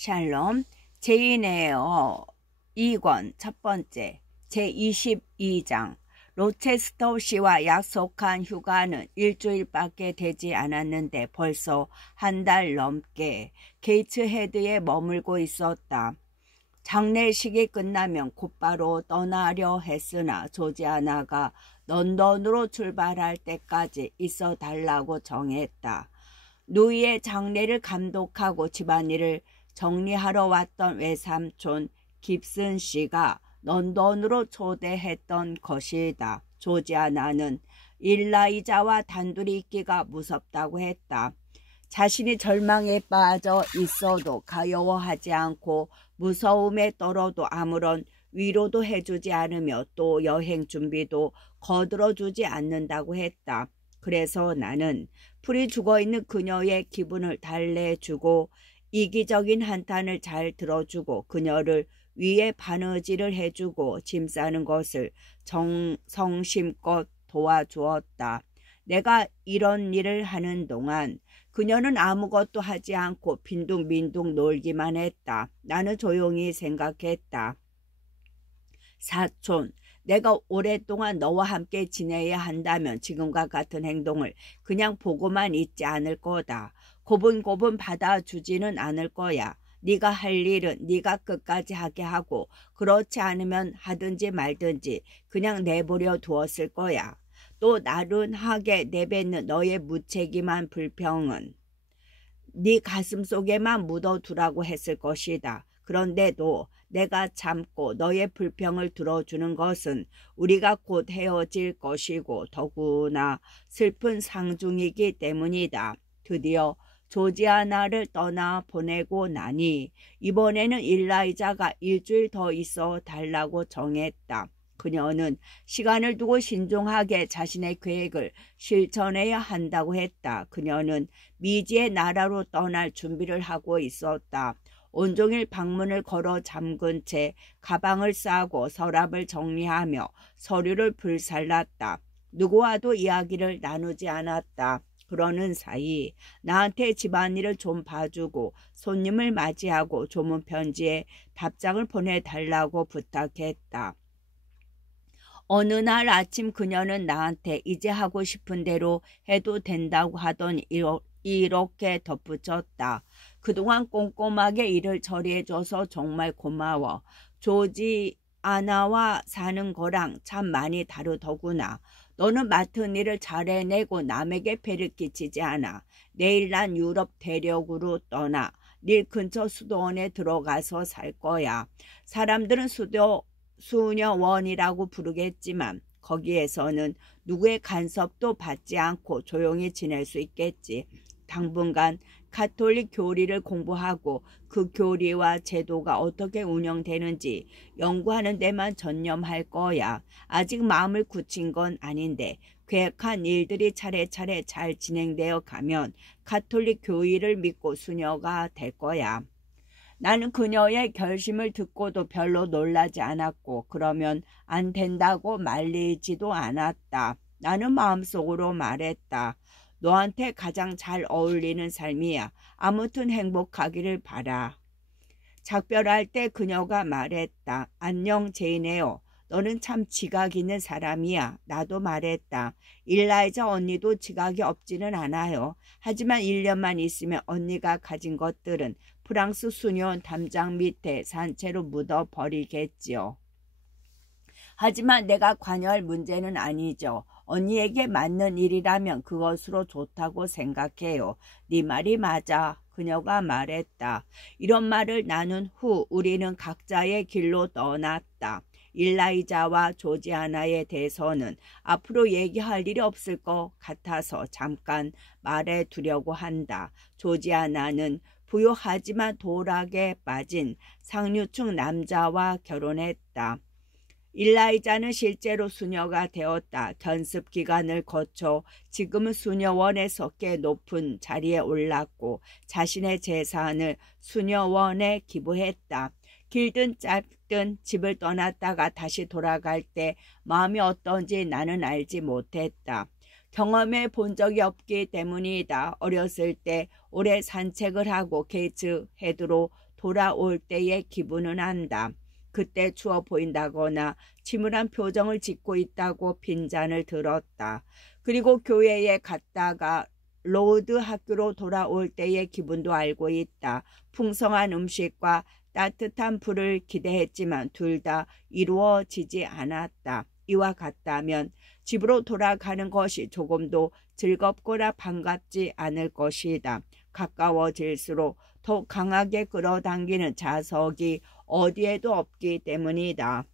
샬롬, 제인에어 2권 첫 번째, 제22장. 로체스터 씨와 약속한 휴가는 일주일밖에 되지 않았는데 벌써 한 달 넘게 게이츠헤드에 머물고 있었다. 장례식이 끝나면 곧바로 떠나려 했으나 조지아나가 런던으로 출발할 때까지 있어 달라고 정했다. 누이의 장례를 감독하고 집안일을 정리하러 왔던 외삼촌 깁슨 씨가 런던으로 초대했던 것이다. 조지아나는 일라이자와 단둘이 있기가 무섭다고 했다. 자신이 절망에 빠져 있어도 가여워하지 않고 무서움에 떨어도 아무런 위로도 해주지 않으며 또 여행 준비도 거들어주지 않는다고 했다. 그래서 나는 풀이 죽어있는 그녀의 기분을 달래주고 이기적인 한탄을 잘 들어주고 그녀를 위에 바느질을 해주고 짐 싸는 것을 성심껏 도와주었다. 내가 이런 일을 하는 동안 그녀는 아무것도 하지 않고 빈둥빈둥 놀기만 했다. 나는 조용히 생각했다. 사촌, 내가 오랫동안 너와 함께 지내야 한다면 지금과 같은 행동을 그냥 보고만 있지 않을 거다. 고분고분 받아주지는 않을 거야. 네가 할 일은 네가 끝까지 하게 하고 그렇지 않으면 하든지 말든지 그냥 내버려 두었을 거야. 또 나른하게 내뱉는 너의 무책임한 불평은 네 가슴속에만 묻어두라고 했을 것이다. 그런데도 내가 참고 너의 불평을 들어주는 것은 우리가 곧 헤어질 것이고 더구나 슬픈 상중이기 때문이다. 드디어 조지아나를 떠나보내고 나니 이번에는 일라이자가 일주일 더 있어 달라고 정했다. 그녀는 시간을 두고 신중하게 자신의 계획을 실천해야 한다고 했다. 그녀는 미지의 나라로 떠날 준비를 하고 있었다. 온종일 방문을 걸어 잠근 채 가방을 싸고 서랍을 정리하며 서류를 불살랐다. 누구와도 이야기를 나누지 않았다. 그러는 사이 나한테 집안일을 좀 봐주고 손님을 맞이하고 조문 편지에 답장을 보내달라고 부탁했다. 어느 날 아침 그녀는 나한테 이제 하고 싶은 대로 해도 된다고 하더니 이렇게 덧붙였다. 그동안 꼼꼼하게 일을 처리해줘서 정말 고마워. 조지아나와 사는 거랑 참 많이 다르더구나. 너는 맡은 일을 잘 해내고 남에게 폐를 끼치지 않아. 내일 난 유럽 대륙으로 떠나 닐 근처 수도원에 들어가서 살 거야. 사람들은 수녀원이라고 부르겠지만 거기에서는 누구의 간섭도 받지 않고 조용히 지낼 수 있겠지. 당분간 가톨릭 교리를 공부하고 그 교리와 제도가 어떻게 운영되는지 연구하는 데만 전념할 거야. 아직 마음을 굳힌 건 아닌데 계획한 일들이 차례차례 잘 진행되어 가면 가톨릭 교리를 믿고 수녀가 될 거야. 나는 그녀의 결심을 듣고도 별로 놀라지 않았고 그러면 안 된다고 말리지도 않았다. 나는 마음속으로 말했다. 너한테 가장 잘 어울리는 삶이야. 아무튼 행복하기를 바라. 작별할 때 그녀가 말했다. 안녕 제이네요. 너는 참 지각 있는 사람이야. 나도 말했다. 일라이자 언니도 지각이 없지는 않아요. 하지만 1년만 있으면 언니가 가진 것들은 프랑스 수녀원 담장 밑에 산채로 묻어버리겠지요. 하지만 내가 관여할 문제는 아니죠. 언니에게 맞는 일이라면 그것으로 좋다고 생각해요. 네 말이 맞아. 그녀가 말했다. 이런 말을 나눈 후 우리는 각자의 길로 떠났다. 일라이자와 조지아나에 대해서는 앞으로 얘기할 일이 없을 것 같아서 잠깐 말해두려고 한다. 조지아나는 부유하지만 도락에 빠진 상류층 남자와 결혼했다. 일라이자는 실제로 수녀가 되었다. 견습 기간을 거쳐 지금은 수녀원에서 꽤 높은 자리에 올랐고 자신의 재산을 수녀원에 기부했다. 길든 짧든 집을 떠났다가 다시 돌아갈 때 마음이 어떤지 나는 알지 못했다. 경험해 본 적이 없기 때문이다. 어렸을 때 오래 산책을 하고 게이츠 헤드로 돌아올 때의 기분은 안다. 그때 추워 보인다거나 침울한 표정을 짓고 있다고 빈잔을 들었다. 그리고 교회에 갔다가 로드 학교로 돌아올 때의 기분도 알고 있다. 풍성한 음식과 따뜻한 불을 기대했지만 둘 다 이루어지지 않았다. 이와 같다면 집으로 돌아가는 것이 조금도 즐겁거나 반갑지 않을 것이다. 가까워질수록 더 강하게 끌어당기는 자석이 어디에도 없기 때문이다.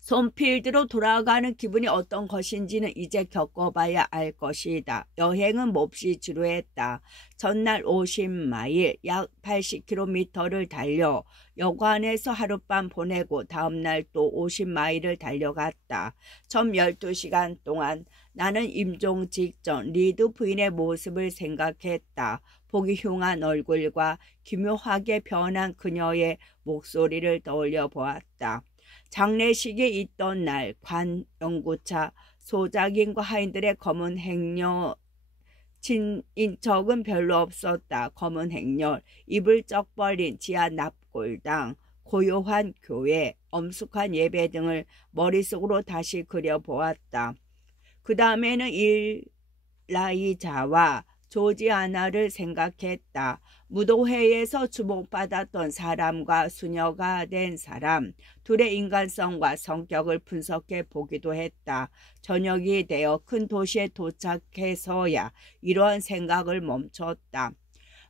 손필드로 돌아가는 기분이 어떤 것인지는 이제 겪어봐야 알 것이다. 여행은 몹시 지루했다. 전날 50마일, 약 80km를 달려 여관에서 하룻밤 보내고 다음날 또 50마일을 달려갔다. 전 12시간 동안 나는 임종 직전 리드 부인의 모습을 생각했다. 보기 흉한 얼굴과 기묘하게 변한 그녀의 목소리를 떠올려 보았다. 장례식이 있던 날 관 연구차 소작인과 하인들의 검은 행렬 친인척은 별로 없었다. 검은 행렬, 입을 쩍 벌린 지하 납골당, 고요한 교회, 엄숙한 예배 등을 머릿속으로 다시 그려보았다. 그 다음에는 일라이자와 조지아나를 생각했다. 무도회에서 주목받았던 사람과 수녀가 된 사람, 둘의 인간성과 성격을 분석해 보기도 했다. 저녁이 되어 큰 도시에 도착해서야 이러한 생각을 멈췄다.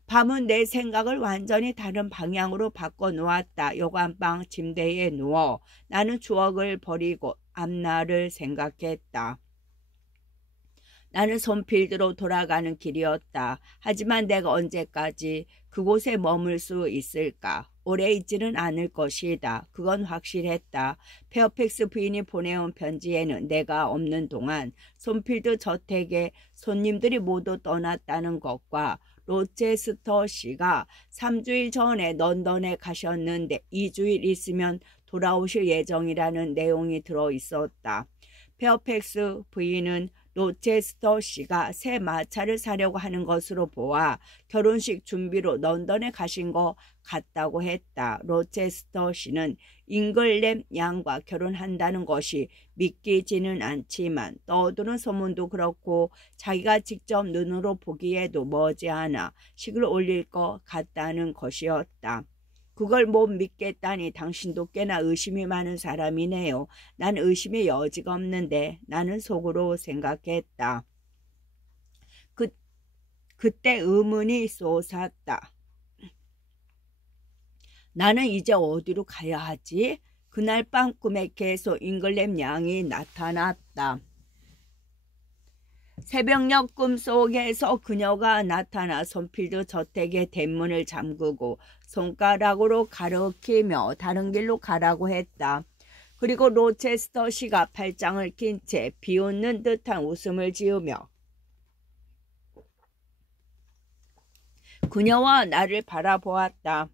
밤은 내 생각을 완전히 다른 방향으로 바꿔놓았다. 여관방 침대에 누워 나는 추억을 버리고 앞날을 생각했다. 나는 손필드로 돌아가는 길이었다. 하지만 내가 언제까지 그곳에 머물 수 있을까? 오래 있지는 않을 것이다. 그건 확실했다. 페어팩스 부인이 보내온 편지에는 내가 없는 동안 손필드 저택에 손님들이 모두 떠났다는 것과 로체스터 씨가 3주일 전에 런던에 가셨는데 2주일 있으면 돌아오실 예정이라는 내용이 들어있었다. 페어팩스 부인은 로체스터 씨가 새 마차를 사려고 하는 것으로 보아 결혼식 준비로 런던에 가신 것 같다고 했다. 로체스터 씨는 잉글램 양과 결혼한다는 것이 믿기지는 않지만 떠도는 소문도 그렇고 자기가 직접 눈으로 보기에도 머지않아 식을 올릴 것 같다는 것이었다. 그걸 못 믿겠다니 당신도 꽤나 의심이 많은 사람이네요. 난 의심의 여지가 없는데 나는 속으로 생각했다. 그때 의문이 솟았다. 나는 이제 어디로 가야 하지? 그날 밤 꿈에 계속 잉글램 양이 나타났다. 새벽녘 꿈속에서 그녀가 나타나 손필드 저택의 대문을 잠그고 손가락으로 가리키며 다른 길로 가라고 했다. 그리고 로체스터 씨가 팔짱을 낀 채 비웃는 듯한 웃음을 지으며 그녀와 나를 바라보았다.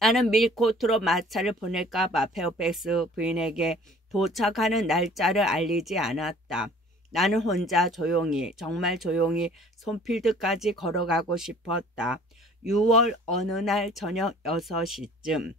나는 밀코트로 마차를 보낼까봐 페어팩스 부인에게 도착하는 날짜를 알리지 않았다. 나는 혼자 조용히, 정말 조용히 손필드까지 걸어가고 싶었다. 6월 어느 날 저녁 6시쯤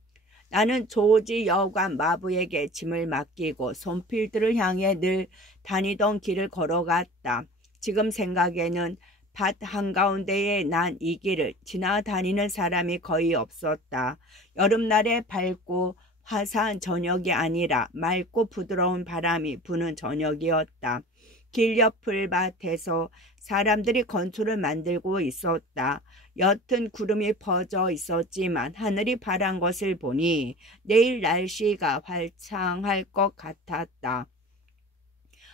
나는 조지 여관 마부에게 짐을 맡기고 손필드를 향해 늘 다니던 길을 걸어갔다. 지금 생각에는 밭 한가운데에 난 이 길을 지나다니는 사람이 거의 없었다. 여름날에 밝고 화사한 저녁이 아니라 맑고 부드러운 바람이 부는 저녁이었다. 길 옆 풀밭에서 사람들이 건초를 만들고 있었다. 옅은 구름이 퍼져 있었지만 하늘이 파란 것을 보니 내일 날씨가 활창할 것 같았다.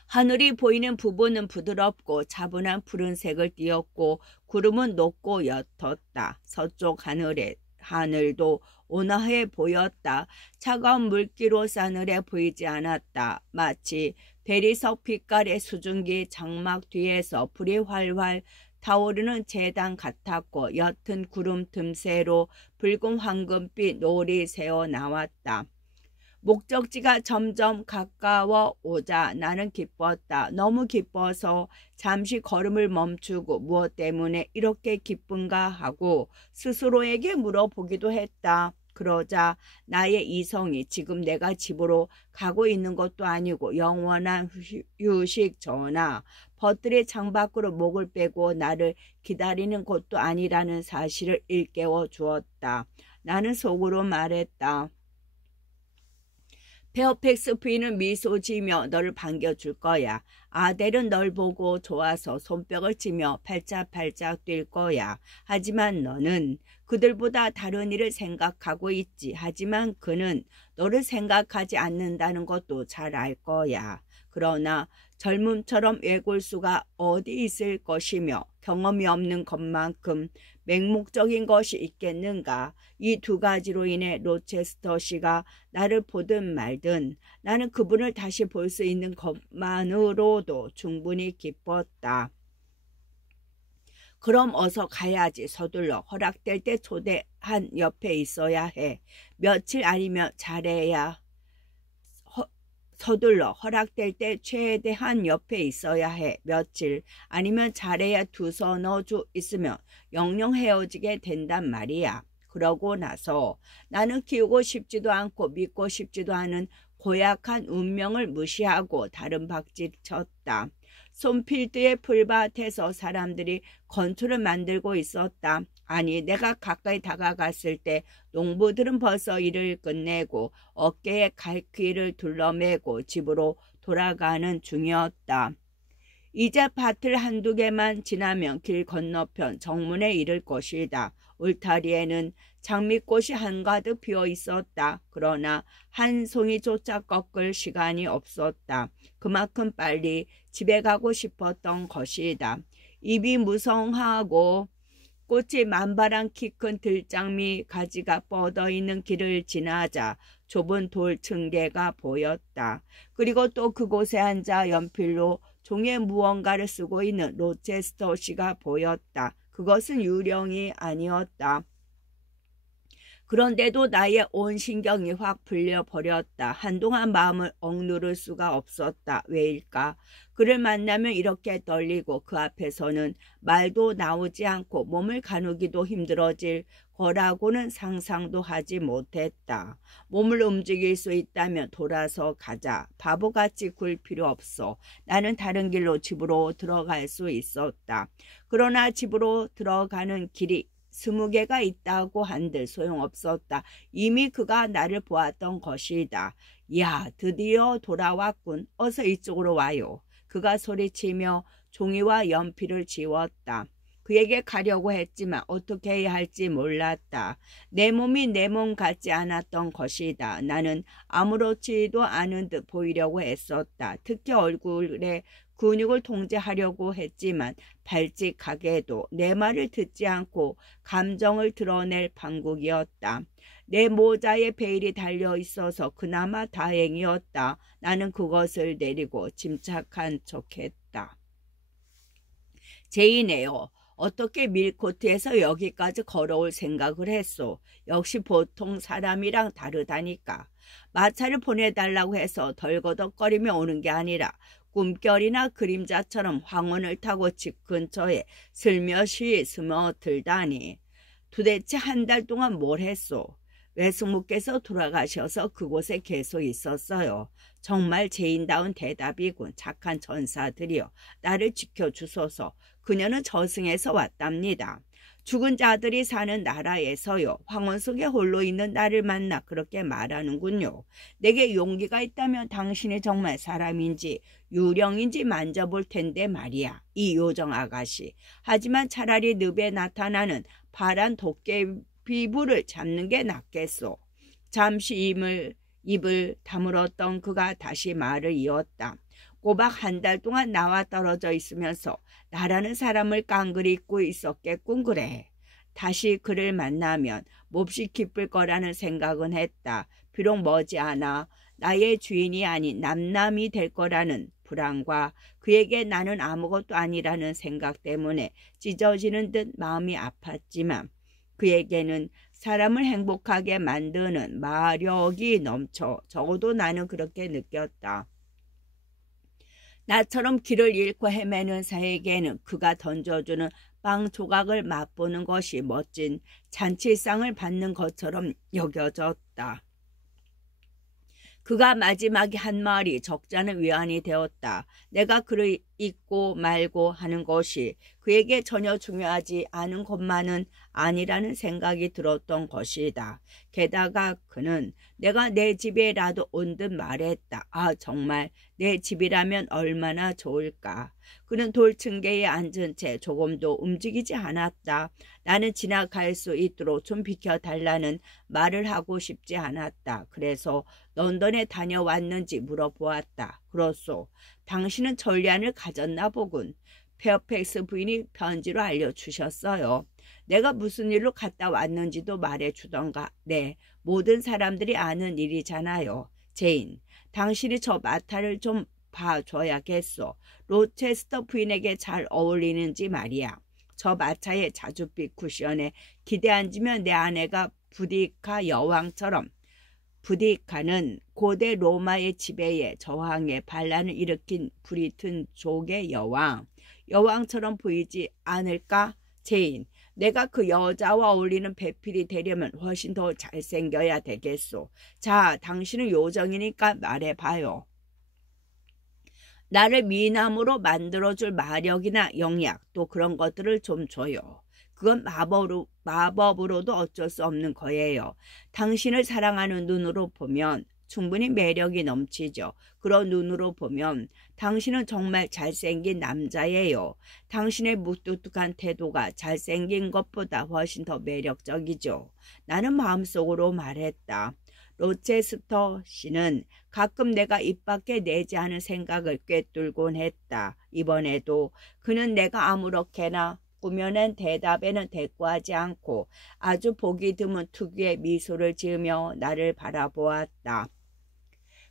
하늘이 보이는 부분은 부드럽고 차분한 푸른색을 띠었고 구름은 높고 옅었다. 서쪽 하늘도 온화해 보였다. 차가운 물기로 싸늘해 보이지 않았다. 마치 대리석 빛깔의 수증기 장막 뒤에서 불이 활활 타오르는 재단 같았고 옅은 구름 틈새로 붉은 황금빛 노을이 새어 나왔다. 목적지가 점점 가까워 오자 나는 기뻤다. 너무 기뻐서 잠시 걸음을 멈추고 무엇 때문에 이렇게 기쁜가 하고 스스로에게 물어보기도 했다. 그러자 나의 이성이 지금 내가 집으로 가고 있는 것도 아니고 영원한 휴식 전화, 벗들이 창밖으로 목을 빼고 나를 기다리는 것도 아니라는 사실을 일깨워 주었다. 나는 속으로 말했다. 페어팩스 부인은 미소 지며 너를 반겨줄 거야. 아델은 널 보고 좋아서 손뼉을 치며 팔짝팔짝 뛸 거야. 하지만 너는 그들보다 다른 일을 생각하고 있지. 하지만 그는 너를 생각하지 않는다는 것도 잘 알 거야. 그러나 젊음처럼 외골수가 어디 있을 것이며 경험이 없는 것만큼 맹목적인 것이 있겠는가. 이 두 가지로 인해 로체스터 씨가 나를 보든 말든 나는 그분을 다시 볼 수 있는 것만으로도 충분히 기뻤다. 그럼 어서 가야지. 서둘러. 허락될 때 초대한 옆에 있어야 해. 며칠 아니면 잘해야 서둘러. 허락될 때 최대한 옆에 있어야 해. 며칠 아니면 잘해야 두서너 주 있으면 영영 헤어지게 된단 말이야. 그러고 나서 나는 키우고 싶지도 않고 믿고 싶지도 않은 고약한 운명을 무시하고 다른 박질 쳤다. 솜필드의 풀밭에서 사람들이 건초를 만들고 있었다. 아니, 내가 가까이 다가갔을 때 농부들은 벌써 일을 끝내고 어깨에 갈퀴를 둘러매고 집으로 돌아가는 중이었다. 이제 밭을 한두 개만 지나면 길 건너편 정문에 이를 것이다. 울타리에는 장미꽃이 한가득 피어 있었다. 그러나 한 송이조차 꺾을 시간이 없었다. 그만큼 빨리 집에 가고 싶었던 것이다. 입이 무성하고 꽃이 만발한 키 큰 들장미 가지가 뻗어있는 길을 지나자 좁은 돌 층계가 보였다. 그리고 또 그곳에 앉아 연필로 종이에 무언가를 쓰고 있는 로체스터 씨가 보였다. 그것은 유령이 아니었다. 그런데도 나의 온 신경이 확 풀려버렸다. 한동안 마음을 억누를 수가 없었다. 왜일까? 그를 만나면 이렇게 떨리고 그 앞에서는 말도 나오지 않고 몸을 가누기도 힘들어질 거라고는 상상도 하지 못했다. 몸을 움직일 수 있다면 돌아서 가자. 바보같이 굴 필요 없어. 나는 다른 길로 집으로 들어갈 수 있었다. 그러나 집으로 들어가는 길이 20개가 있다고 한들 소용없었다. 이미 그가 나를 보았던 것이다. 야, 드디어 돌아왔군. 어서 이쪽으로 와요. 그가 소리치며 종이와 연필을 지웠다. 그에게 가려고 했지만 어떻게 해야 할지 몰랐다. 내 몸이 내 몸 같지 않았던 것이다. 나는 아무렇지도 않은 듯 보이려고 했었다. 특히 얼굴에 근육을 통제하려고 했지만 발칙하게도 내 말을 듣지 않고 감정을 드러낼 방국이었다. 내 모자에 베일이 달려 있어서 그나마 다행이었다. 나는 그것을 내리고 침착한 척했다. 제인에요. 어떻게 밀코트에서 여기까지 걸어올 생각을 했소? 역시 보통 사람이랑 다르다니까. 마차를 보내달라고 해서 덜거덕거리며 오는 게 아니라 꿈결이나 그림자처럼 황혼을 타고 집 근처에 슬며시 스며들다니. 도대체 한 달 동안 뭘 했소? 외숙모께서 돌아가셔서 그곳에 계속 있었어요. 정말 제인다운 대답이군. 착한 천사들이여. 나를 지켜주소서. 그녀는 저승에서 왔답니다. 죽은 자들이 사는 나라에서요. 황혼 속에 홀로 있는 나를 만나 그렇게 말하는군요. 내게 용기가 있다면 당신이 정말 사람인지 유령인지 만져볼 텐데 말이야. 이 요정 아가씨. 하지만 차라리 늪에 나타나는 파란 도깨비불을 잡는 게 낫겠소. 잠시 입을 다물었던 그가 다시 말을 이었다. 꼬박 한 달 동안 나와 떨어져 있으면서 나라는 사람을 깡그리 잊고 있었겠군 그래. 다시 그를 만나면 몹시 기쁠 거라는 생각은 했다. 비록 머지않아 나의 주인이 아닌 남남이 될 거라는 불안과 그에게 나는 아무것도 아니라는 생각 때문에 찢어지는 듯 마음이 아팠지만 그에게는 사람을 행복하게 만드는 마력이 넘쳐. 적어도 나는 그렇게 느꼈다. 나처럼 길을 잃고 헤매는 사에게는 그가 던져주는 빵 조각을 맛보는 것이 멋진 잔치상을 받는 것처럼 여겨졌다. 그가 마지막에 한 말이 적잖은 위안이 되었다. 내가 그를 잊고 말고 하는 것이 그에게 전혀 중요하지 않은 것만은 아니라는 생각이 들었던 것이다. 게다가 그는 내가 내 집에라도 온 듯 말했다. 아, 정말 내 집이라면 얼마나 좋을까. 그는 돌층계에 앉은 채 조금도 움직이지 않았다. 나는 지나갈 수 있도록 좀 비켜달라는 말을 하고 싶지 않았다. 그래서 런던에 다녀왔는지 물어보았다. 그렇소. 당신은 전리안을 가졌나 보군. 페어팩스 부인이 편지로 알려주셨어요. 내가 무슨 일로 갔다 왔는지도 말해주던가. 네, 모든 사람들이 아는 일이잖아요. 제인, 당신이 저 마타를 좀 봐줘야겠소. 로체스터 부인에게 잘 어울리는지 말이야. 저 마차의 자줏빛 쿠션에 기대앉으면 내 아내가 부디카 여왕처럼. 부디카는 고대 로마의 지배에 저항해 반란을 일으킨 브리튼 족의 여왕처럼 보이지 않을까? 제인, 내가 그 여자와 어울리는 배필이 되려면 훨씬 더 잘생겨야 되겠소. 자, 당신은 요정이니까 말해봐요. 나를 미남으로 만들어줄 마력이나 영약, 또 그런 것들을 좀 줘요. 그건 마법으로도 어쩔 수 없는 거예요. 당신을 사랑하는 눈으로 보면 충분히 매력이 넘치죠. 그런 눈으로 보면 당신은 정말 잘생긴 남자예요. 당신의 무뚝뚝한 태도가 잘생긴 것보다 훨씬 더 매력적이죠. 나는 마음속으로 말했다. 로체스터 씨는 가끔 내가 입 밖에 내지 않은 생각을 꿰뚫곤 했다. 이번에도 그는 내가 아무렇게나 꾸며낸 대답에는 대꾸하지 않고 아주 보기 드문 특유의 미소를 지으며 나를 바라보았다.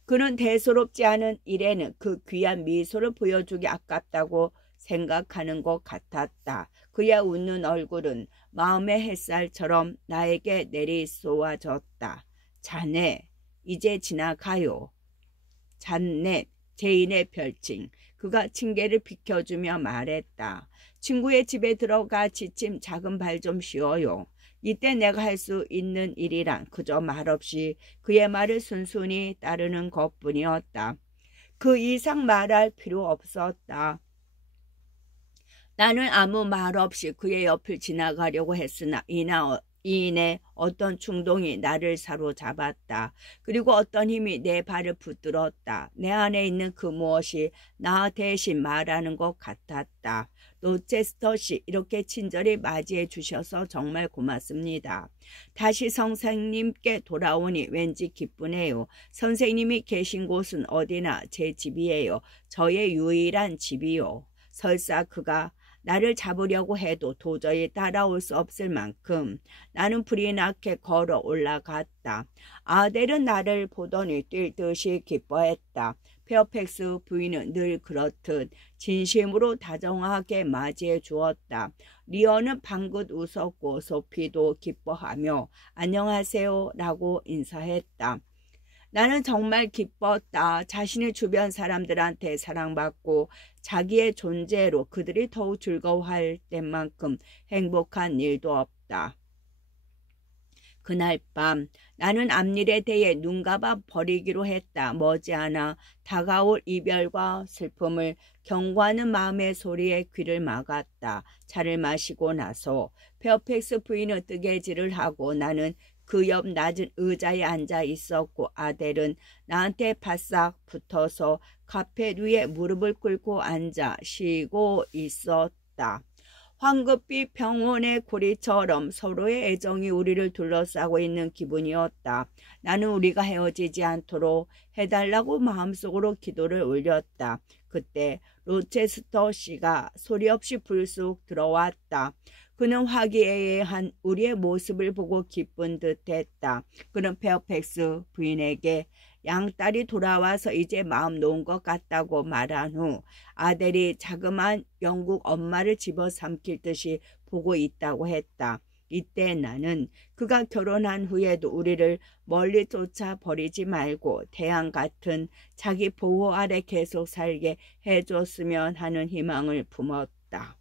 그는 대수롭지 않은 일에는 그 귀한 미소를 보여주기 아깝다고 생각하는 것 같았다. 그의 웃는 얼굴은 마음의 햇살처럼 나에게 내리쏘아졌다. 자네, 이제 지나가요. 잔넷, 제인의 별칭. 그가 층계를 비켜주며 말했다. 친구의 집에 들어가 지침 작은 발 좀 쉬어요. 이때 내가 할 수 있는 일이란 그저 말없이 그의 말을 순순히 따르는 것뿐이었다. 그 이상 말할 필요 없었다. 나는 아무 말 없이 그의 옆을 지나가려고 했으나 이내 어떤 충동이 나를 사로잡았다. 그리고 어떤 힘이 내 발을 붙들었다. 내 안에 있는 그 무엇이 나 대신 말하는 것 같았다. 로체스터 씨, 이렇게 친절히 맞이해 주셔서 정말 고맙습니다. 다시 선생님께 돌아오니 왠지 기쁘네요. 선생님이 계신 곳은 어디나 제 집이에요. 저의 유일한 집이요. 설사 그가 나를 잡으려고 해도 도저히 따라올 수 없을 만큼 나는 불이 나게 걸어 올라갔다. 아델은 나를 보더니 뛸 듯이 기뻐했다. 페어팩스 부인은 늘 그렇듯 진심으로 다정하게 맞이해 주었다. 리언은 방긋 웃었고 소피도 기뻐하며 안녕하세요 라고 인사했다. 나는 정말 기뻤다. 자신의 주변 사람들한테 사랑받고 자기의 존재로 그들이 더욱 즐거워할 때만큼 행복한 일도 없다. 그날 밤 나는 앞일에 대해 눈감아 버리기로 했다. 머지않아 다가올 이별과 슬픔을 경고하는 마음의 소리에 귀를 막았다. 차를 마시고 나서 페어팩스 부인은 뜨개질을 하고 나는 그 옆 낮은 의자에 앉아 있었고 아델은 나한테 바싹 붙어서 카펫 위에 무릎을 꿇고 앉아 쉬고 있었다. 황급빛 병원의 고리처럼 서로의 애정이 우리를 둘러싸고 있는 기분이었다. 나는 우리가 헤어지지 않도록 해달라고 마음속으로 기도를 올렸다. 그때 로체스터 씨가 소리 없이 불쑥 들어왔다. 그는 화기애애한 우리의 모습을 보고 기쁜 듯했다. 그는 페어팩스 부인에게 양딸이 돌아와서 이제 마음 놓은 것 같다고 말한 후 아델이 자그마한 영국 엄마를 집어삼킬 듯이 보고 있다고 했다. 이때 나는 그가 결혼한 후에도 우리를 멀리 쫓아 버리지 말고 태양 같은 자기 보호 아래 계속 살게 해줬으면 하는 희망을 품었다.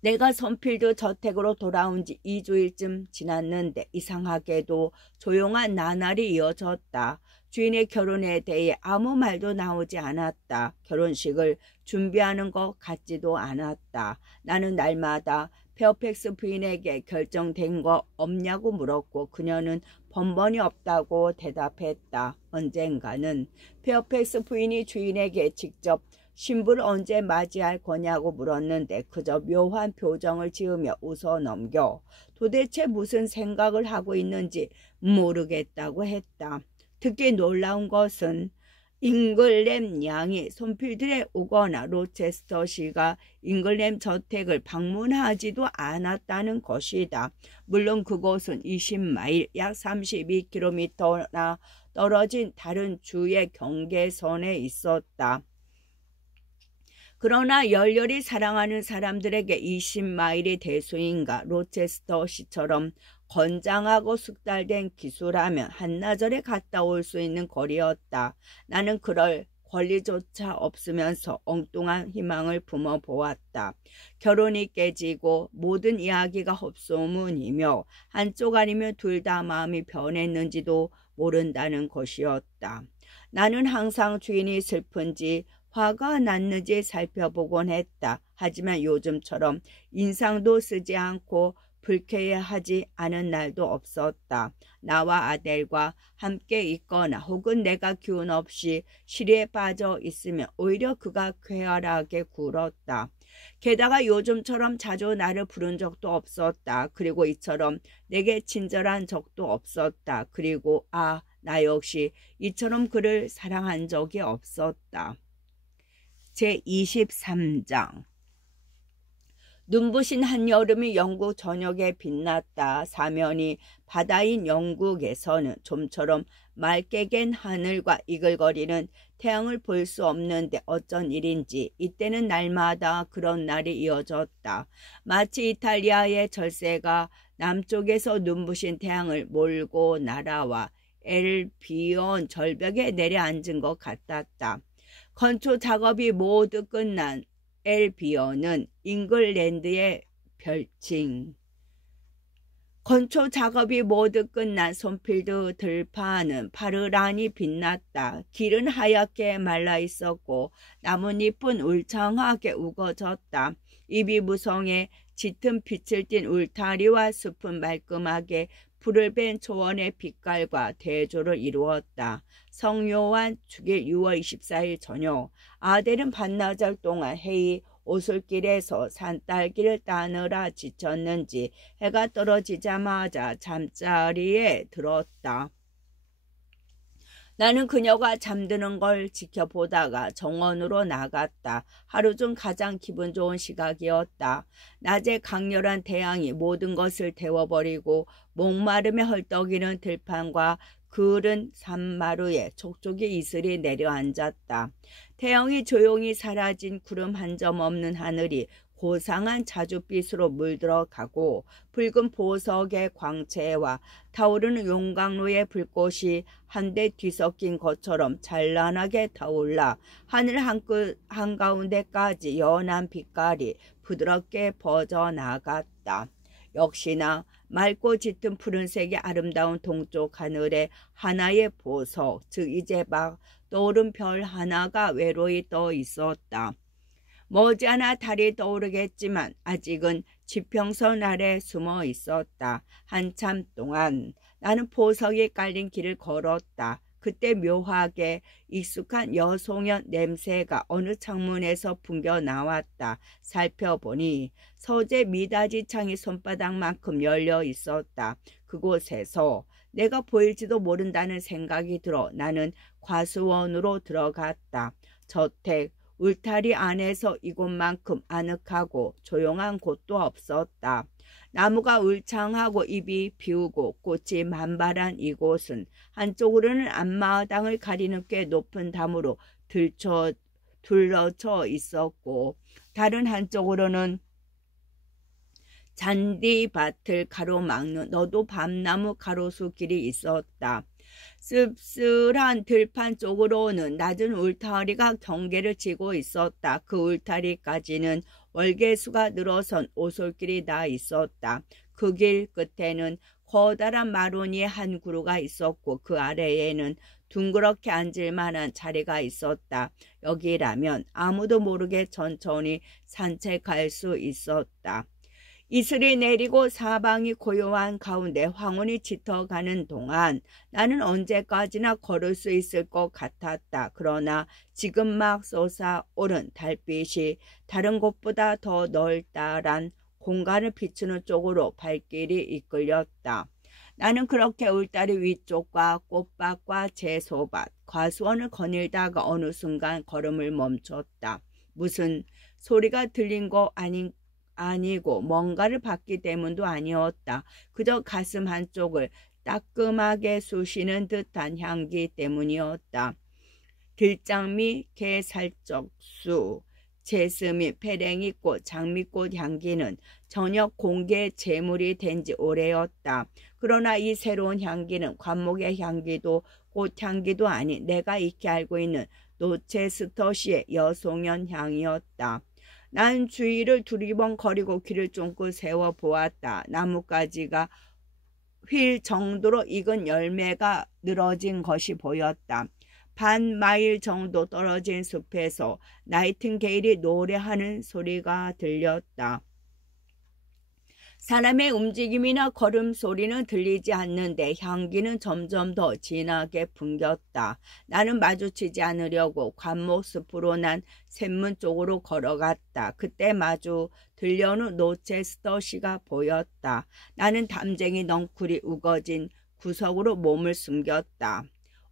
내가 선필드 저택으로 돌아온 지 2주일쯤 지났는데 이상하게도 조용한 나날이 이어졌다. 주인의 결혼에 대해 아무 말도 나오지 않았다. 결혼식을 준비하는 것 같지도 않았다. 나는 날마다 페어팩스 부인에게 결정된 거 없냐고 물었고 그녀는 번번이 없다고 대답했다. 언젠가는 페어팩스 부인이 주인에게 직접 신부를 언제 맞이할 거냐고 물었는데 그저 묘한 표정을 지으며 웃어넘겨 도대체 무슨 생각을 하고 있는지 모르겠다고 했다. 특히 놀라운 것은 잉글램 양이 손필드에 오거나 로체스터시가 잉글램 저택을 방문하지도 않았다는 것이다. 물론 그곳은 20마일 약 32km나 떨어진 다른 주의 경계선에 있었다. 그러나 열렬히 사랑하는 사람들에게 20마일이 대수인가. 로체스터시처럼 건장하고 숙달된 기수라면 한나절에 갔다 올 수 있는 거리였다. 나는 그럴 권리조차 없으면서 엉뚱한 희망을 품어보았다. 결혼이 깨지고 모든 이야기가 헛소문이며 한쪽 아니면 둘 다 마음이 변했는지도 모른다는 것이었다. 나는 항상 주인이 슬픈지 화가 났는지 살펴보곤 했다. 하지만 요즘처럼 인상도 쓰지 않고 불쾌해하지 않은 날도 없었다. 나와 아델과 함께 있거나 혹은 내가 기운 없이 시리에 빠져 있으면 오히려 그가 쾌활하게 굴었다. 게다가 요즘처럼 자주 나를 부른 적도 없었다. 그리고 이처럼 내게 친절한 적도 없었다. 그리고 나 역시 이처럼 그를 사랑한 적이 없었다. 제23장 눈부신 한여름이 영국 전역에 빛났다. 사면이 바다인 영국에서는 좀처럼 맑게 갠 하늘과 이글거리는 태양을 볼 수 없는데 어쩐 일인지 이때는 날마다 그런 날이 이어졌다. 마치 이탈리아의 절세가 남쪽에서 눈부신 태양을 몰고 날아와 엘비온 절벽에 내려앉은 것 같았다. 건축 작업이 모두 끝난 엘비온은 잉글랜드의 별칭. 건축 작업이 모두 끝난 손필드 들판은 파르란히 빛났다. 길은 하얗게 말라 있었고 나뭇잎은 울창하게 우거졌다. 잎이 무성해 짙은 빛을 띤 울타리와 숲은 말끔하게 불을 뺀 초원의 빛깔과 대조를 이루었다. 성요한 축일 6월 24일 저녁 아델은 반나절 동안 헤이 오솔길에서 산딸기를 따느라 지쳤는지 해가 떨어지자마자 잠자리에 들었다. 나는 그녀가 잠드는 걸 지켜보다가 정원으로 나갔다. 하루 중 가장 기분 좋은 시각이었다. 낮에 강렬한 태양이 모든 것을 데워버리고 목마름에 헐떡이는 들판과 그을은 산마루에 촉촉이 이슬이 내려앉았다. 태양이 조용히 사라진 구름 한 점 없는 하늘이 고상한 자줏빛으로 물들어가고 붉은 보석의 광채와 타오르는 용광로의 불꽃이 한데 뒤섞인 것처럼 찬란하게 타올라 하늘 한가운데까지 연한 빛깔이 부드럽게 퍼져나갔다. 역시나 맑고 짙은 푸른색의 아름다운 동쪽 하늘에 하나의 보석, 즉 이제 막 떠오른 별 하나가 외로이 떠 있었다. 머지않아 달이 떠오르겠지만 아직은 지평선 아래 숨어 있었다. 한참 동안 나는 보석이 깔린 길을 걸었다. 그때 묘하게 익숙한 여송연 냄새가 어느 창문에서 풍겨 나왔다. 살펴보니 서재 미닫이 창이 손바닥만큼 열려 있었다. 그곳에서 내가 보일지도 모른다는 생각이 들어 나는 과수원으로 들어갔다. 저택 울타리 안에서 이곳만큼 아늑하고 조용한 곳도 없었다. 나무가 울창하고 잎이 피우고 꽃이 만발한 이곳은 한쪽으로는 앞마당을 가리는 꽤 높은 담으로 둘러쳐 있었고 다른 한쪽으로는 잔디밭을 가로막는 너도 밤나무 가로수 길이 있었다. 씁쓸한 들판 쪽으로는 낮은 울타리가 경계를 지고 있었다. 그 울타리까지는 월계수가 늘어선 오솔길이 다 있었다. 그 길 끝에는 커다란 마루니의 한 그루가 있었고 그 아래에는 둥그렇게 앉을 만한 자리가 있었다. 여기라면 아무도 모르게 천천히 산책할 수 있었다. 이슬이 내리고 사방이 고요한 가운데 황혼이 짙어가는 동안 나는 언제까지나 걸을 수 있을 것 같았다. 그러나 지금 막 솟아오른 달빛이 다른 곳보다 더 넓다란 공간을 비추는 쪽으로 발길이 이끌렸다. 나는 그렇게 울타리 위쪽과 꽃밭과 채소밭, 과수원을 거닐다가 어느 순간 걸음을 멈췄다. 무슨 소리가 들린 거 아니고 뭔가를 봤기 때문도 아니었다. 그저 가슴 한쪽을 따끔하게 쑤시는 듯한 향기 때문이었다. 들장미, 게살적수, 제스민, 페랭이꽃, 장미꽃 향기는 저녁 공개 제물이 된 지 오래였다. 그러나 이 새로운 향기는 관목의 향기도 꽃향기도 아닌 내가 익히 알고 있는 노체스터시의 여송연 향이었다. 난 주위를 두리번거리고 귀를 쫑긋 세워보았다. 나뭇가지가 휠 정도로 익은 열매가 늘어진 것이 보였다. 반 마일 정도 떨어진 숲에서 나이팅게일이 노래하는 소리가 들렸다. 사람의 움직임이나 걸음소리는 들리지 않는데 향기는 점점 더 진하게 풍겼다. 나는 마주치지 않으려고 관목숲으로 난 샘문 쪽으로 걸어갔다. 그때 마주 들려오는 노체스터시가 보였다. 나는 담쟁이 넝쿨이 우거진 구석으로 몸을 숨겼다.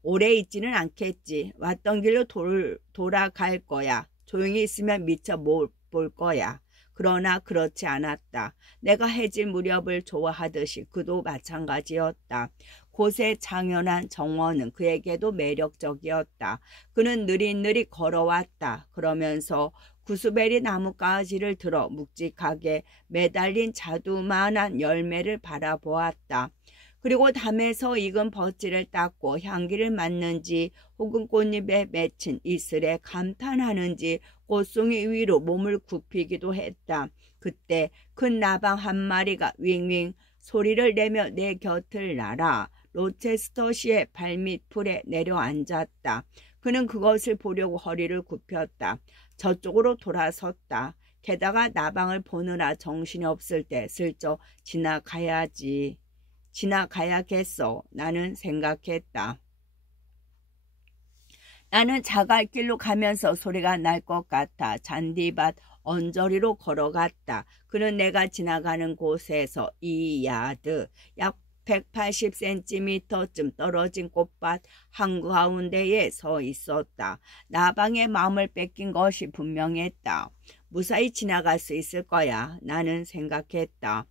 오래 있지는 않겠지. 왔던 길로 돌아갈 거야. 조용히 있으면 미처 못 볼 거야. 그러나 그렇지 않았다. 내가 해질 무렵을 좋아하듯이 그도 마찬가지였다. 곳의 장연한 정원은 그에게도 매력적이었다. 그는 느릿느릿 걸어왔다. 그러면서 구스베리 나뭇가지를 들어 묵직하게 매달린 자두만한 열매를 바라보았다. 그리고 담에서 익은 버찌를 닦고 향기를 맡는지 혹은 꽃잎에 맺힌 이슬에 감탄하는지 꽃송이 위로 몸을 굽히기도 했다. 그때 큰 나방 한 마리가 윙윙 소리를 내며 내 곁을 날아 로체스터시의 발밑풀에 내려앉았다. 그는 그것을 보려고 허리를 굽혔다. 저쪽으로 돌아섰다. 게다가 나방을 보느라 정신이 없을 때 슬쩍 지나가야겠어. 나는 생각했다. 나는 자갈길로 가면서 소리가 날 것 같아 잔디밭 언저리로 걸어갔다. 그는 내가 지나가는 곳에서 2야드, 약 180cm쯤 떨어진 꽃밭 한가운데에 서 있었다. 나방의 마음을 뺏긴 것이 분명했다. 무사히 지나갈 수 있을 거야. 나는 생각했다.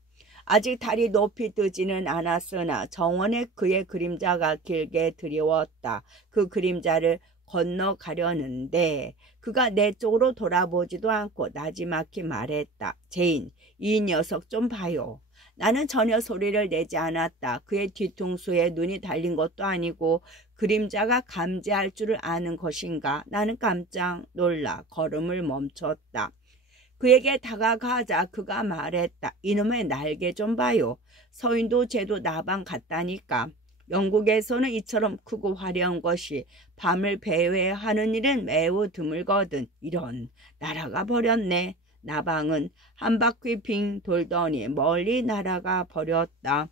아직 달이 높이 뜨지는 않았으나 정원에 그의 그림자가 길게 드리웠다. 그 그림자를 건너가려는데 그가 내 쪽으로 돌아보지도 않고 나지막히 말했다. 제인, 이 녀석 좀 봐요. 나는 전혀 소리를 내지 않았다. 그의 뒤통수에 눈이 달린 것도 아니고 그림자가 감지할 줄을 아는 것인가. 나는 깜짝 놀라 걸음을 멈췄다. 그에게 다가가자 그가 말했다. 이놈의 날개 좀 봐요. 서인도 쟤도 나방 같다니까. 영국에서는 이처럼 크고 화려한 것이 밤을 배회하는 일은 매우 드물거든. 이런, 날아가 버렸네. 나방은 한 바퀴 빙 돌더니 멀리 날아가 버렸다.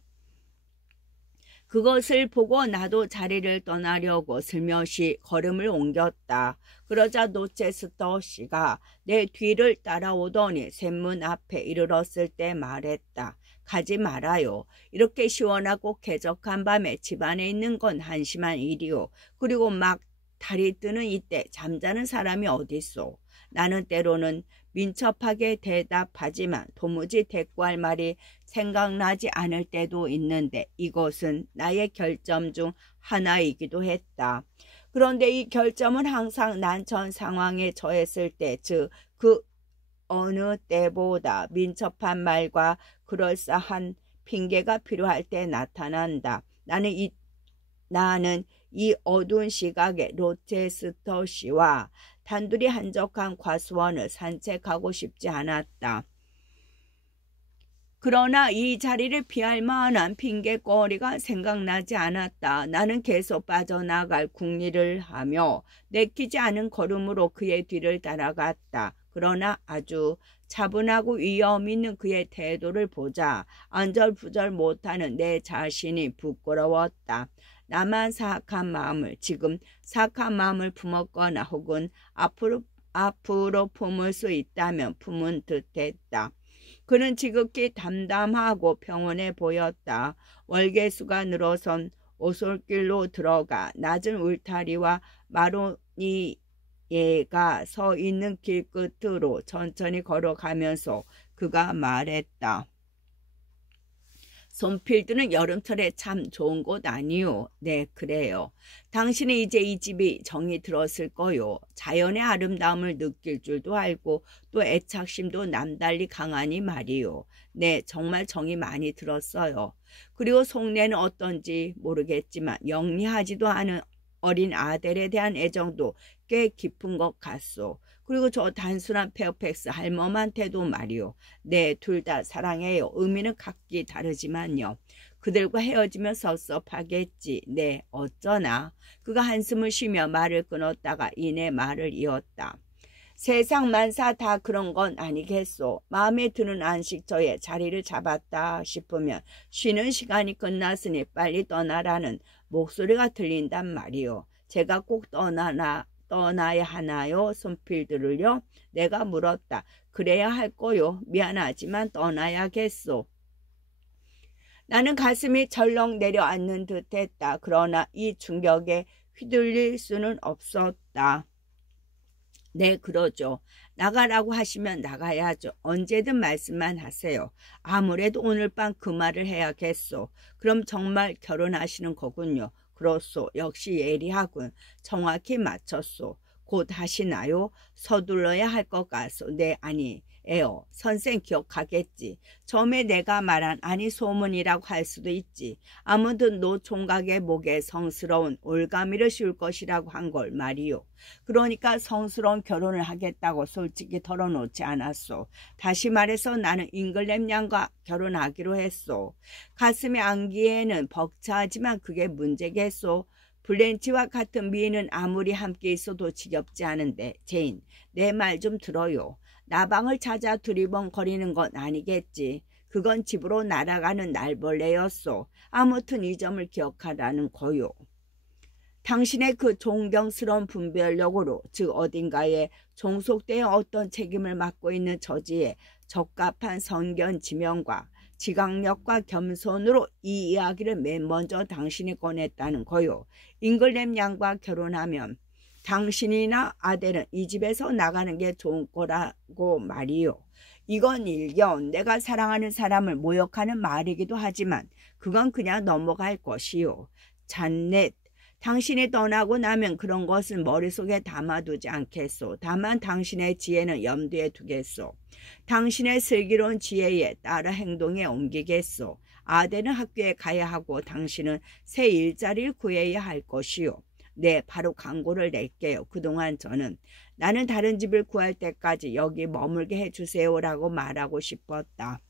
그것을 보고 나도 자리를 떠나려고 슬며시 걸음을 옮겼다. 그러자 노체스터 씨가 내 뒤를 따라오더니 샘문 앞에 이르렀을 때 말했다. 가지 말아요. 이렇게 시원하고 쾌적한 밤에 집안에 있는 건 한심한 일이요. 그리고 막 달이 뜨는 이때 잠자는 사람이 어딨소. 나는 때로는 민첩하게 대답하지만 도무지 대꾸할 말이 생각나지 않을 때도 있는데 이것은 나의 결점 중 하나이기도 했다. 그런데 이 결점은 항상 난처한 상황에 처했을 때, 즉 그 어느 때보다 민첩한 말과 그럴싸한 핑계가 필요할 때 나타난다. 나는 이 어두운 시각에 로체스터 씨와 단둘이 한적한 과수원을 산책하고 싶지 않았다. 그러나 이 자리를 피할 만한 핑계거리가 생각나지 않았다. 나는 계속 빠져나갈 궁리를 하며 내키지 않은 걸음으로 그의 뒤를 따라갔다. 그러나 아주 차분하고 위험 있는 그의 태도를 보자 안절부절 못하는 내 자신이 부끄러웠다. 나만 지금 사악한 마음을 품었거나 혹은 앞으로 품을 수 있다면 품은 듯했다. 그는 지극히 담담하고 평온해 보였다. 월계수가 늘어선 오솔길로 들어가 낮은 울타리와 마로니에가 서 있는 길 끝으로 천천히 걸어가면서 그가 말했다. 손필드는 여름철에 참 좋은 곳 아니요? 네, 그래요. 당신은 이제 이 집이 정이 들었을 거요. 자연의 아름다움을 느낄 줄도 알고 또 애착심도 남달리 강하니 말이요. 네, 정말 정이 많이 들었어요. 그리고 속내는 어떤지 모르겠지만 영리하지도 않은 어린 아델에 대한 애정도 꽤 깊은 것 같소. 그리고 저 단순한 페어팩스 할멈한테도 말이요. 네, 둘 다 사랑해요. 의미는 각기 다르지만요. 그들과 헤어지면 섭섭하겠지. 네, 어쩌나. 그가 한숨을 쉬며 말을 끊었다가 이내 말을 이었다. 세상 만사 다 그런 건 아니겠소. 마음에 드는 안식처에 자리를 잡았다 싶으면 쉬는 시간이 끝났으니 빨리 떠나라는 목소리가 들린단 말이요. 제가 꼭 떠나야 하나요? 손필드를요? 내가 물었다. 그래야 할 거요. 미안하지만 떠나야겠소. 나는 가슴이 절렁 내려앉는 듯했다. 그러나 이 충격에 휘둘릴 수는 없었다. 네, 그러죠. 나가라고 하시면 나가야죠. 언제든 말씀만 하세요. 아무래도 오늘 밤 그 말을 해야겠소. 그럼 정말 결혼하시는 거군요. 그렇소. 역시 예리하군. 정확히 맞췄소. 곧 하시나요? 서둘러야 할 것 같소. 네, 아니에요. 선생 기억하겠지. 처음에 내가 말한 아니 소문이라고 할 수도 있지. 아무튼 노 총각의 목에 성스러운 올가미를 씌울 것이라고 한 걸 말이요. 그러니까 성스러운 결혼을 하겠다고 솔직히 털어놓지 않았소. 다시 말해서 나는 잉글램 양과 결혼하기로 했소. 가슴에 안기에는 벅차하지만 그게 문제겠소. 블렌치와 같은 미인은 아무리 함께 있어도 지겹지 않은데 제인, 내 말 좀 들어요. 나방을 찾아 두리번거리는 건 아니겠지. 그건 집으로 날아가는 날벌레였소. 아무튼 이 점을 기억하라는 거요. 당신의 그 존경스러운 분별력으로 즉 어딘가에 종속되어 어떤 책임을 맡고 있는 처지에 적합한 선견 지명과 지각력과 겸손으로 이 이야기를 맨 먼저 당신이 꺼냈다는 거요. 잉글램 양과 결혼하면 당신이나 아델은 이 집에서 나가는 게 좋은 거라고 말이요. 이건 일견 내가 사랑하는 사람을 모욕하는 말이기도 하지만 그건 그냥 넘어갈 것이요. 잔넷, 당신이 떠나고 나면 그런 것은 머릿속에 담아두지 않겠소. 다만 당신의 지혜는 염두에 두겠소. 당신의 슬기로운 지혜에 따라 행동에 옮기겠소. 아델은 학교에 가야 하고 당신은 새 일자리를 구해야 할 것이요. 네, 바로 광고를 낼게요. 그동안 나는 다른 집을 구할 때까지 여기 머물게 해주세요라고 말하고 싶었다.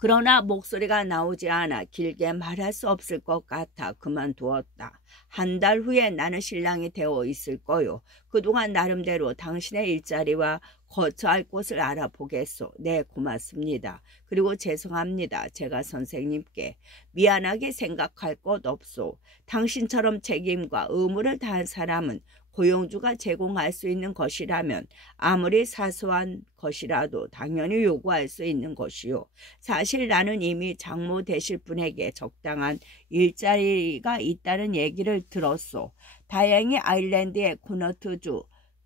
그러나 목소리가 나오지 않아 길게 말할 수 없을 것 같아 그만두었다. 한 달 후에 나는 신랑이 되어 있을 거요. 그동안 나름대로 당신의 일자리와 거처할 곳을 알아보겠소. 네, 고맙습니다. 그리고 죄송합니다. 제가 선생님께 미안하게 생각할 것 없소. 당신처럼 책임과 의무를 다한 사람은 고용주가 제공할 수 있는 것이라면 아무리 사소한 것이라도 당연히 요구할 수 있는 것이요. 사실 나는 이미 장모 되실 분에게 적당한 일자리가 있다는 얘기를 들었소. 다행히 아일랜드의 코너트주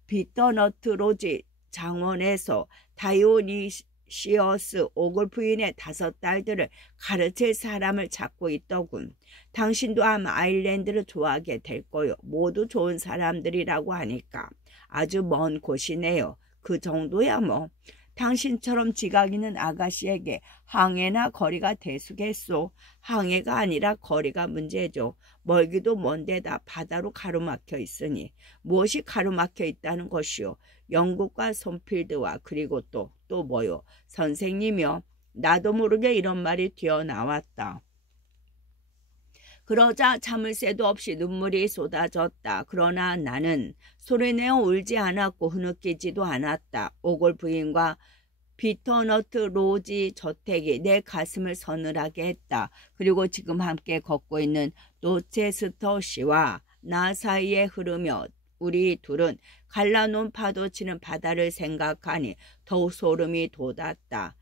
비터너트 로지 장원에서 다이오니시어스 오글 부인의 5딸들을 가르칠 사람을 찾고 있더군. 당신도 아마 아일랜드를 좋아하게 될 거요. 모두 좋은 사람들이라고 하니까. 아주 먼 곳이네요. 그 정도야 뭐. 당신처럼 지각 있는 아가씨에게 항해나 거리가 대수겠소. 항해가 아니라 거리가 문제죠. 멀기도 먼데다 바다로 가로막혀 있으니. 무엇이 가로막혀 있다는 것이요? 영국과 손필드와 그리고 또 뭐요? 선생님이요. 나도 모르게 이런 말이 튀어나왔다. 그러자 참을 새도 없이 눈물이 쏟아졌다. 그러나 나는 소리내어 울지 않았고 흐느끼지도 않았다. 오골 부인과 비터너트 로지 저택이 내 가슴을 서늘하게 했다. 그리고 지금 함께 걷고 있는 노체스터 씨와 나 사이에 흐르며 우리 둘은 갈라놓은 파도 치는 바다를 생각하니 더욱 소름이 돋았다.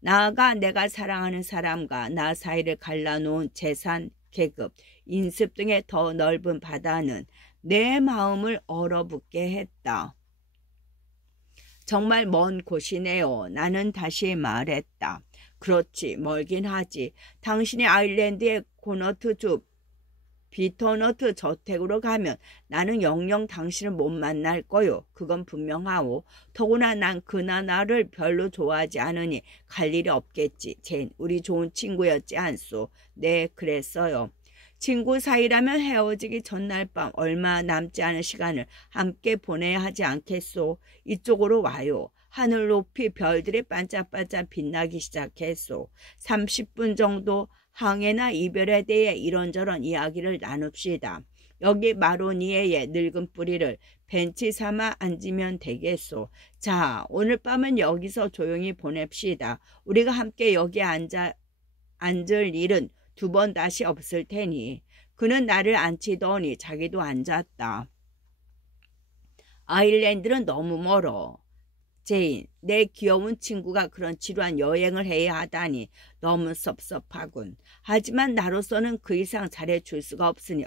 나아가 내가 사랑하는 사람과 나 사이를 갈라놓은 재산, 계급, 인습 등의 더 넓은 바다는 내 마음을 얼어붙게 했다. 정말 먼 곳이네요. 나는 다시 말했다. 그렇지, 멀긴 하지. 당신이 아일랜드의 고너트주 비터너트 저택으로 가면 나는 영영 당신을 못 만날 거요. 그건 분명하오. 더구나 난 그 나라를 별로 좋아하지 않으니 갈 일이 없겠지. 젠, 우리 좋은 친구였지 않소? 네, 그랬어요. 친구 사이라면 헤어지기 전날 밤 얼마 남지 않은 시간을 함께 보내야 하지 않겠소? 이쪽으로 와요. 하늘 높이 별들이 반짝반짝 빛나기 시작했소. 30분 정도 항해나 이별에 대해 이런저런 이야기를 나눕시다. 여기 마로니에의 늙은 뿌리를 벤치 삼아 앉으면 되겠소. 자, 오늘 밤은 여기서 조용히 보냅시다. 우리가 함께 여기 앉을 일은 두 번 다시 없을 테니. 그는 나를 앉히더니 자기도 앉았다. 아일랜드는 너무 멀어. 제인, 내 귀여운 친구가 그런 지루한 여행을 해야 하다니 너무 섭섭하군. 하지만 나로서는 그 이상 잘해줄 수가 없으니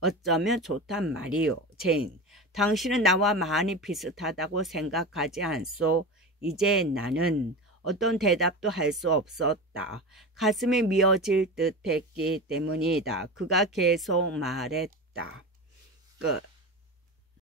어쩌면 좋단 말이요. 제인, 당신은 나와 많이 비슷하다고 생각하지 않소? 이제 나는 어떤 대답도 할 수 없었다. 가슴이 미어질 듯 했기 때문이다. 그가 계속 말했다. 끝.